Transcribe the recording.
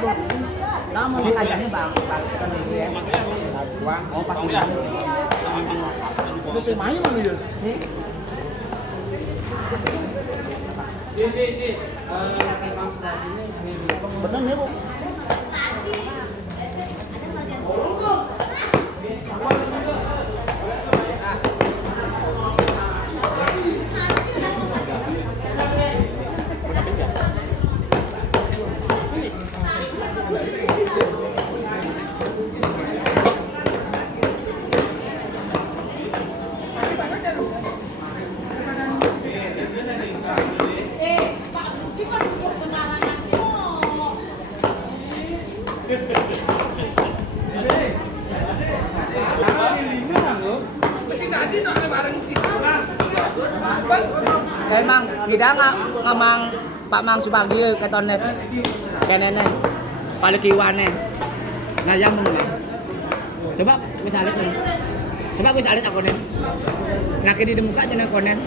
Đó mà kayaknya bang kan ini ya. Uang, oh pas. Itu semuanya mana dia? Nih. Di lakai bangsa ini benar nih, Bu. Emang kita ngamang Pak Mang Subagio ketone kenene palikiwane ngayam memang. Coba wis alit nih. Coba wis alit aku nih. Ngake di muka jeneng konen.